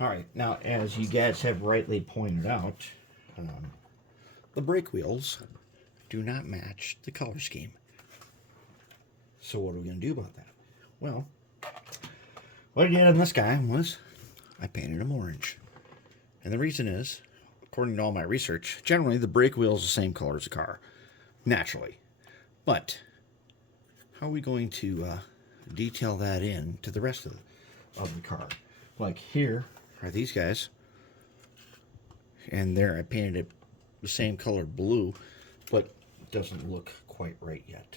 All right, now as you guys have rightly pointed out, the brake wheels do not match the color scheme. So what are we going to do about that? Well, what I did on this guy was I painted him orange. And the reason is, according to all my research, generally the brake wheel is the same color as the car, naturally. But how are we going to detail that in to the rest of the car? Like here are these guys, and there I painted it the same color blue, but it doesn't look quite right yet.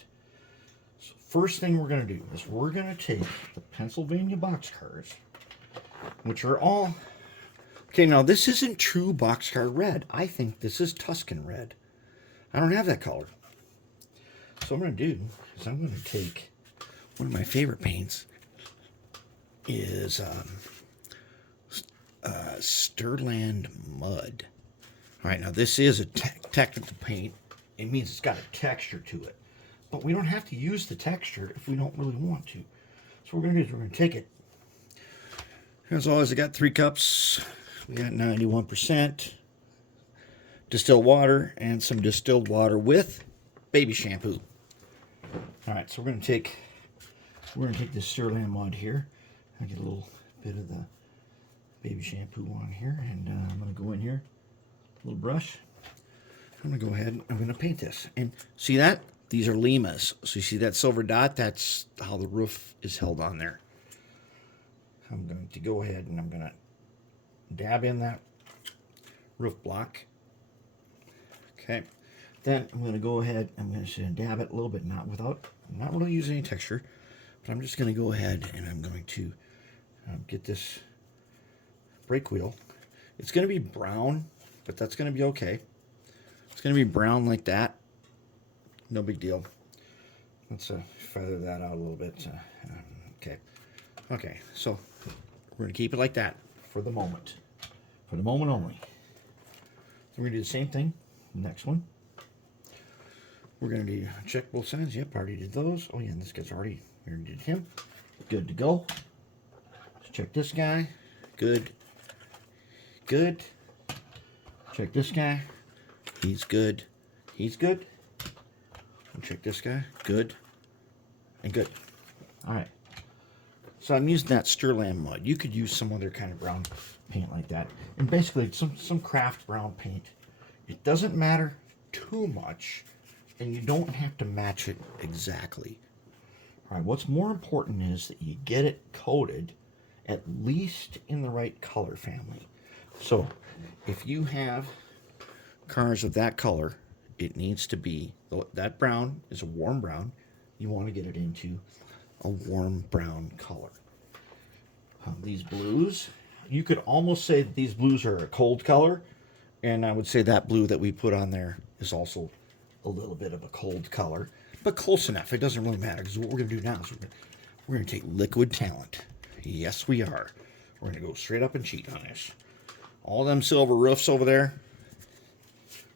So first thing we're going to do is we're going to take the Pennsylvania boxcars, which are all... Okay, now this isn't true boxcar red. I think this is Tuscan red. I don't have that color. So what I'm going to do is I'm going to take one of my favorite paints is Stirland Mud. All right, now this is a technical paint. It means it's got a texture to it. But we don't have to use the texture if we don't really want to. So what we're going to do is we're going to take it. As always, I got 3 cups. We got 91% distilled water and some distilled water with baby shampoo. All right, so we're going to take this Stirland Mud here. I get a little bit of the baby shampoo on here, and I'm going to go in here, a little brush. I'm going to go ahead and I'm going to paint this. And see that? These are Limas. So you see that silver dot? That's how the roof is held on there. I'm going to go ahead and I'm going to dab in that roof block. Okay. Then I'm going to go ahead, I'm going to dab it a little bit, I'm not really using any texture, but I'm just going to go ahead and I'm going to get this brake wheel. It's going to be brown, but that's going to be okay. It's going to be brown like that. No big deal. Let's feather that out a little bit. Okay. Okay, so we're going to keep it like that for the moment. For the moment only. So we're going to do the same thing. Next one. We're going to check both sides. Yep, already did those. Oh yeah, and this guy's already, we already did him. Good to go. Let's check this guy. Good. Good. Check this guy. He's good. He's good. And check this guy. Good. And good. Alright. So I'm using that Stirland Mud. You could use some other kind of brown paint like that. And basically some craft brown paint. It doesn't matter too much, and you don't have to match it exactly. All right, what's more important is that you get it coated at least in the right color family. So if you have cars of that color, it needs to be, that brown is a warm brown. You want to get it into a warm brown color. These blues, you could almost say that these blues are a cold color, and I would say that blue that we put on there is also a little bit of a cold color, but close enough. It doesn't really matter, because what we're going to do now is we're going to take Liquid Talent. Yes, we are. We're going to go straight up and cheat on this. All them silver roofs over there,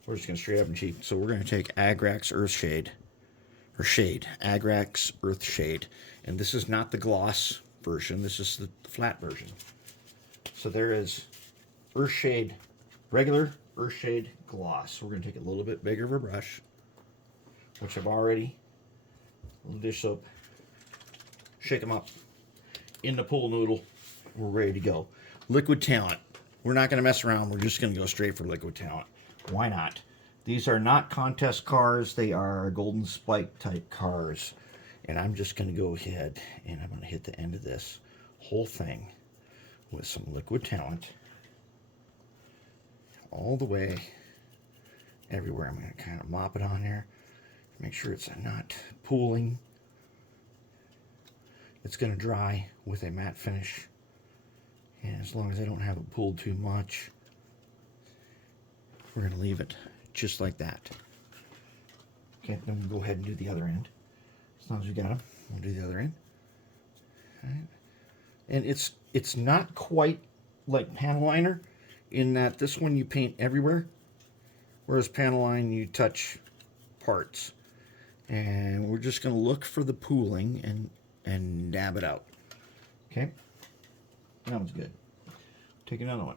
we're just going to straight up and cheat. So we're going to take Agrax Earthshade, or Shade, Agrax Earthshade, and this is not the gloss version. This is the flat version. So there is Earthshade, regular Earthshade gloss. So we're going to take a little bit bigger of a brush, which I've already, a little dish soap, shake them up in the pool noodle. We're ready to go. Liquid Talent. We're not going to mess around. We're just going to go straight for Liquid Talent. Why not? These are not contest cars. They are Golden Spike type cars. And I'm just going to go ahead and I'm going to hit the end of this whole thing with some Liquid Talent all the way everywhere. I'm going to kind of mop it on there. Make sure it's not pooling. It's going to dry with a matte finish. And as long as I don't have it pooled too much, we're going to leave it just like that. Okay, then we'll go ahead and do the other end. As long as we got them, we'll do the other end. All right. And it's not quite like panel liner in that this one you paint everywhere, whereas panel line you touch parts. And we're just going to look for the pooling and dab it out. Okay, that was good. Take another one.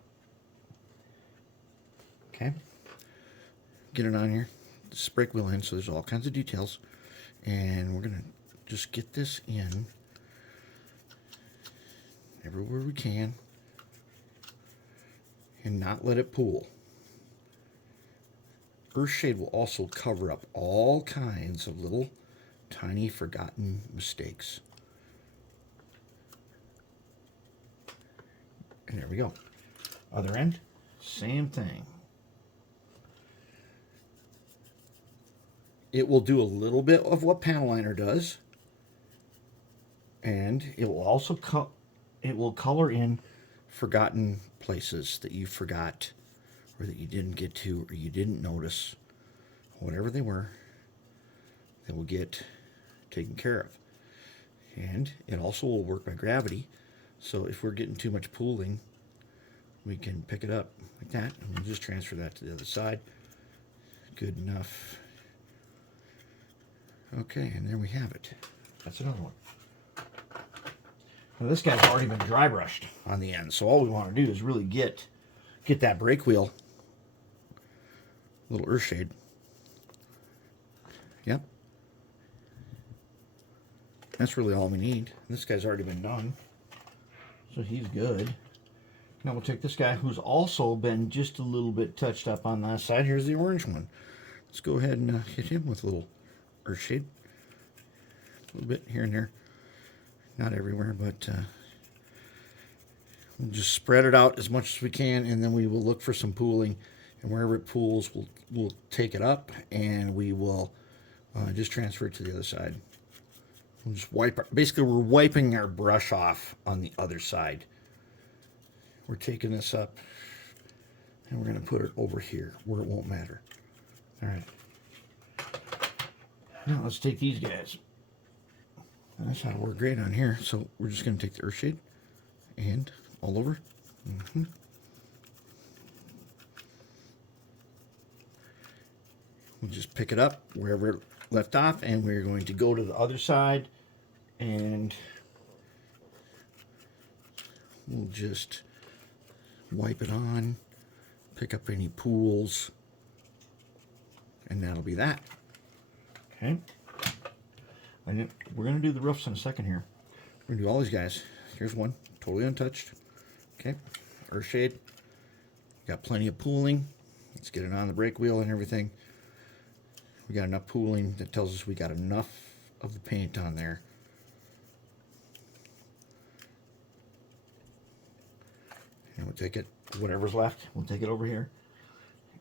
Okay. Get it on here. This brake wheel in, so there's all kinds of details. And we're going to just get this in everywhere we can and not let it pool. Earthshade will also cover up all kinds of little tiny forgotten mistakes. And there we go. Other end, same thing. It will do a little bit of what panel liner does, and it will also color in forgotten places that you forgot or that you didn't get to or you didn't notice. Whatever they were, they will get taken care of. And it also will work by gravity, so if we're getting too much pooling, we can pick it up like that, and we'll just transfer that to the other side. Good enough. Okay, and there we have it. That's another one. Now this guy's already been dry brushed on the end, so all we want to do is really get that brake wheel, little Earthshade. Yep. That's really all we need. This guy's already been done, so he's good. Now we'll take this guy who's also been just a little bit touched up on that side. Here's the orange one. Let's go ahead and hit him with a little Earthshade. A little bit here and there. Not everywhere, but we'll just spread it out as much as we can, and then we will look for some pooling. And wherever it pools, we'll take it up, and we will just transfer it to the other side. We'll just basically we're wiping our brush off on the other side. We're taking this up, and we're going to put it over here where it won't matter. All right. Now let's take these guys. That's how to work great on here. So we're just going to take the Earthshade and all over. We'll just pick it up wherever it left off, and we're going to go to the other side, and we'll just wipe it on, pick up any pools, and that'll be that. Okay. We're going to do the roofs in a second here. We're going to do all these guys. Here's one, totally untouched. Okay, Earthshade. Got plenty of pooling. Let's get it on the brake wheel and everything. We got enough pooling that tells us we got enough of the paint on there. And we'll take it, whatever's left, we'll take it over here.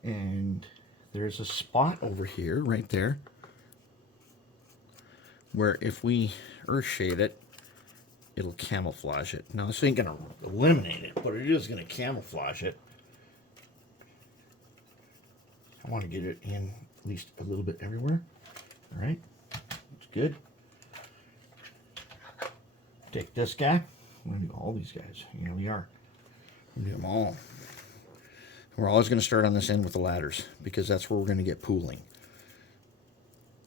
And there's a spot over here, right there, where if we Earthshade it, it'll camouflage it. Now this ain't gonna eliminate it, but it is gonna camouflage it. I want to get it in at least a little bit everywhere. All right, that's good. Take this guy. I'm gonna do all these guys. Here we are. I'm gonna do them all. We're always gonna start on this end with the ladders because that's where we're gonna get pooling.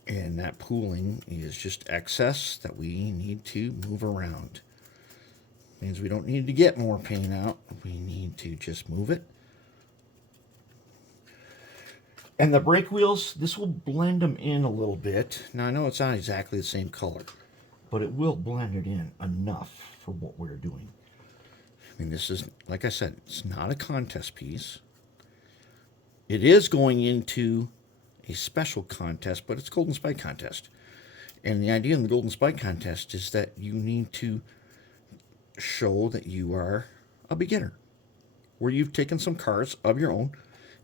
And that pooling is just excess that we need to move around. Means we don't need to get more paint out. We need to just move it. And the brake wheels, this will blend them in a little bit. Now I know it's not exactly the same color, but it will blend it in enough for what we're doing. I mean, this is, like I said, it's not a contest piece. It is going into a special contest, but it's Golden Spike contest. And the idea in the Golden Spike contest is that you need to show that you are a beginner, where you've taken some cars of your own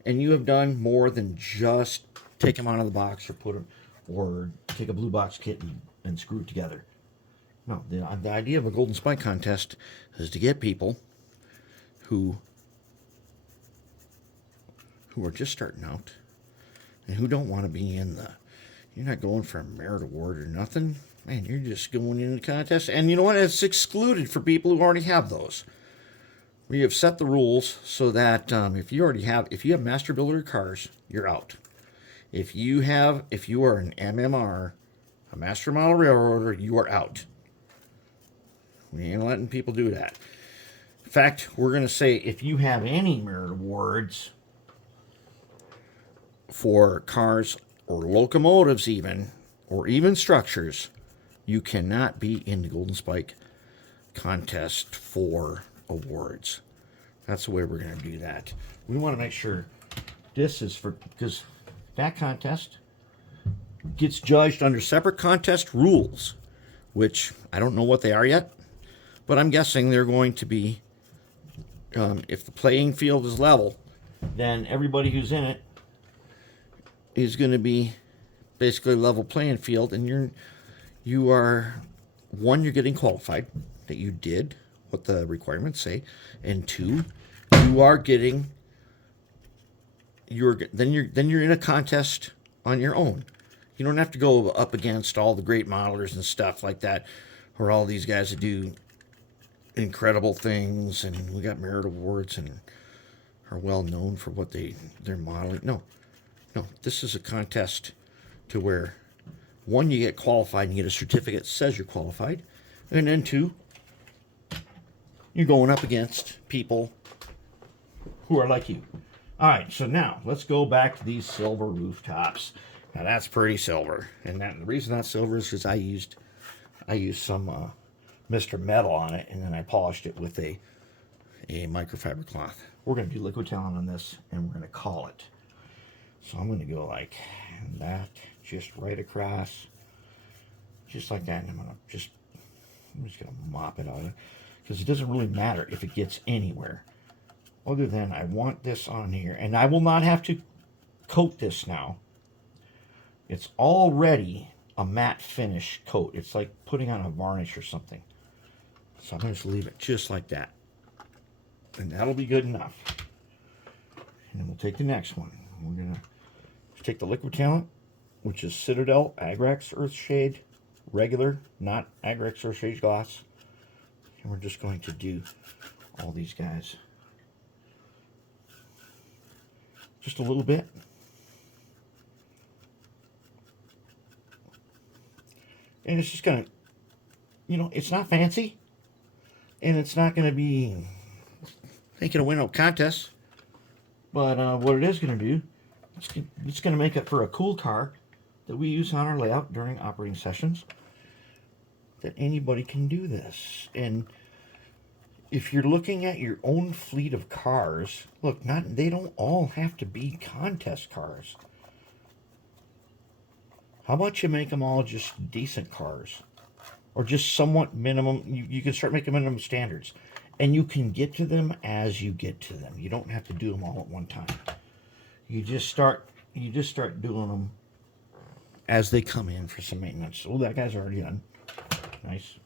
and you have done more than just take them out of the box or put them, or take a blue box kit and screw it together. No, the idea of a Golden Spike contest is to get people who are just starting out and who don't want to be in the, you're not going for a merit award or nothing. Man, you're just going into the contest. And you know what? It's excluded for people who already have those. We have set the rules so that if you have Master Builder cars, you're out. If you are an MMR, a Master Model Railroader, you are out. We ain't letting people do that. In fact, we're going to say if you have any Merit Awards for cars or locomotives even, or even structures, you cannot be in the Golden Spike contest for awards. That's the way we're going to do that. We want to make sure this is for, because that contest gets judged under separate contest rules, which I don't know what they are yet, but I'm guessing they're going to be, if the playing field is level, then everybody who's in it is going to be basically level playing field, and you are, one, you're getting qualified, that you did what the requirements say, and two, you are getting then you're in a contest on your own. You don't have to go up against all the great modelers and stuff like that, or all these guys that do incredible things, and we got Merit Awards and are well known for what they're modeling. No, this is a contest to where, one, you get qualified and you get a certificate that says you're qualified, and then two, you're going up against people who are like you. All right, so now let's go back to these silver rooftops. Now that's pretty silver, and the reason that's silver is because I used some Mr. Metal on it, and then I polished it with a microfiber cloth. We're going to do liquid talent on this, and we're going to call it. So I'm going to go like that, just right across, just like that, and I'm just going to mop it on it, because it doesn't really matter if it gets anywhere, other than I want this on here, and I will not have to coat this now. It's already a matte finish coat. It's like putting on a varnish or something. So I'm going to just leave it just like that. And that'll be good enough. And then we'll take the next one. We're going to take the Liquid Talent, which is Citadel Agrax Earthshade, regular, not Agrax Earthshade gloss. And we're just going to do all these guys. Just a little bit. And it's just going to, it's not fancy. And it's not going to be making a win out contest. But what it is going to do, it's going to make it for a cool car that we use on our layout during operating sessions. That anybody can do this. And if you're looking at your own fleet of cars, look, they don't all have to be contest cars. How about you make them all just decent cars? Or just somewhat minimum. You can start making minimum standards. And you can get to them as you get to them. You don't have to do them all at one time. You just start doing them as they come in for some maintenance. Oh, that guy's already done. Nice.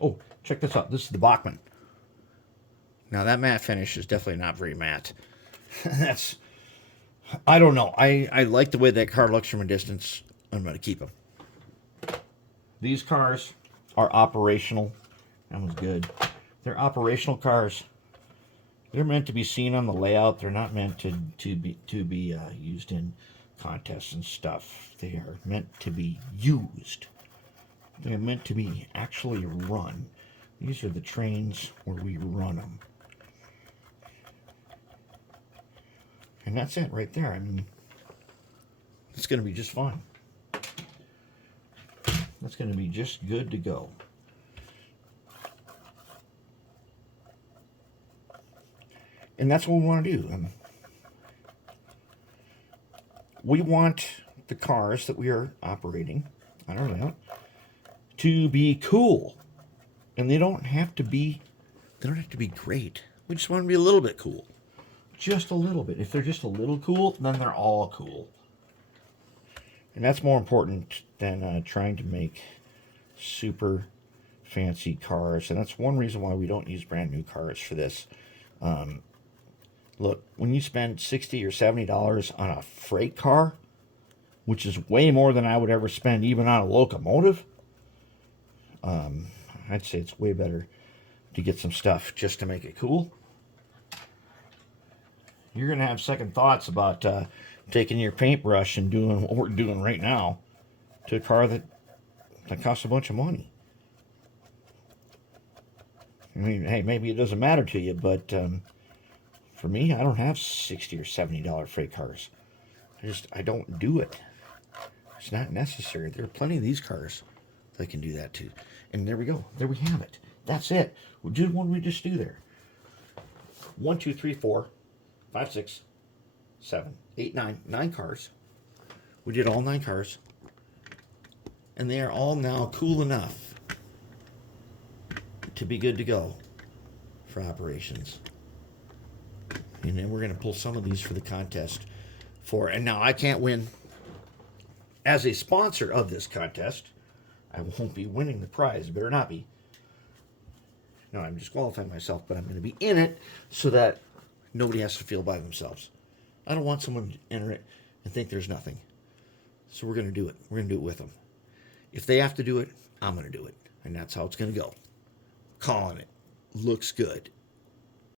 Oh, check this out. This is the Bachmann. Now that matte finish is definitely not very matte. I don't know. I like the way that car looks from a distance. I'm going to keep them. These cars are operational. That one's good. They're operational cars. They're meant to be seen on the layout. They're not meant to be used in contests and stuff. They are meant to be used. They're meant to be actually run. These are the trains where we run them. And that's it right there. I mean, it's going to be just fine. That's going to be just good to go. And that's what we want to do. We want the cars that we are operating on our layout to be cool. And they don't have to be great. We just want to be a little bit cool. Just a little bit. If they're just a little cool, then they're all cool. And that's more important than trying to make super fancy cars. And that's one reason why we don't use brand new cars for this. Look, when you spend $60 or $70 on a freight car, which is way more than I would ever spend even on a locomotive, I'd say it's way better to get some stuff just to make it cool. You're going to have second thoughts about taking your paintbrush and doing what we're doing right now to a car that costs a bunch of money. I mean, hey, maybe it doesn't matter to you, but for me, I don't have $60 or $70 freight cars. I don't do it. It's not necessary. There are plenty of these cars that can do that too. And there we go. There we have it. That's it. What did we just do there? 1, 2, 3, 4, 5, 6, 7, 8, 9. 9 cars. We did all 9 cars. And they are all now cool enough to be good to go for operations. And then we're going to pull some of these for the contest. And now I can't win. As a sponsor of this contest, I won't be winning the prize. Better not be. No, I'm disqualifying myself, but I'm going to be in it so that nobody has to feel by themselves. I don't want someone to enter it and think there's nothing. So we're going to do it. We're going to do it with them. If they have to do it, I'm going to do it. And that's how it's going to go. Calling it. Looks good.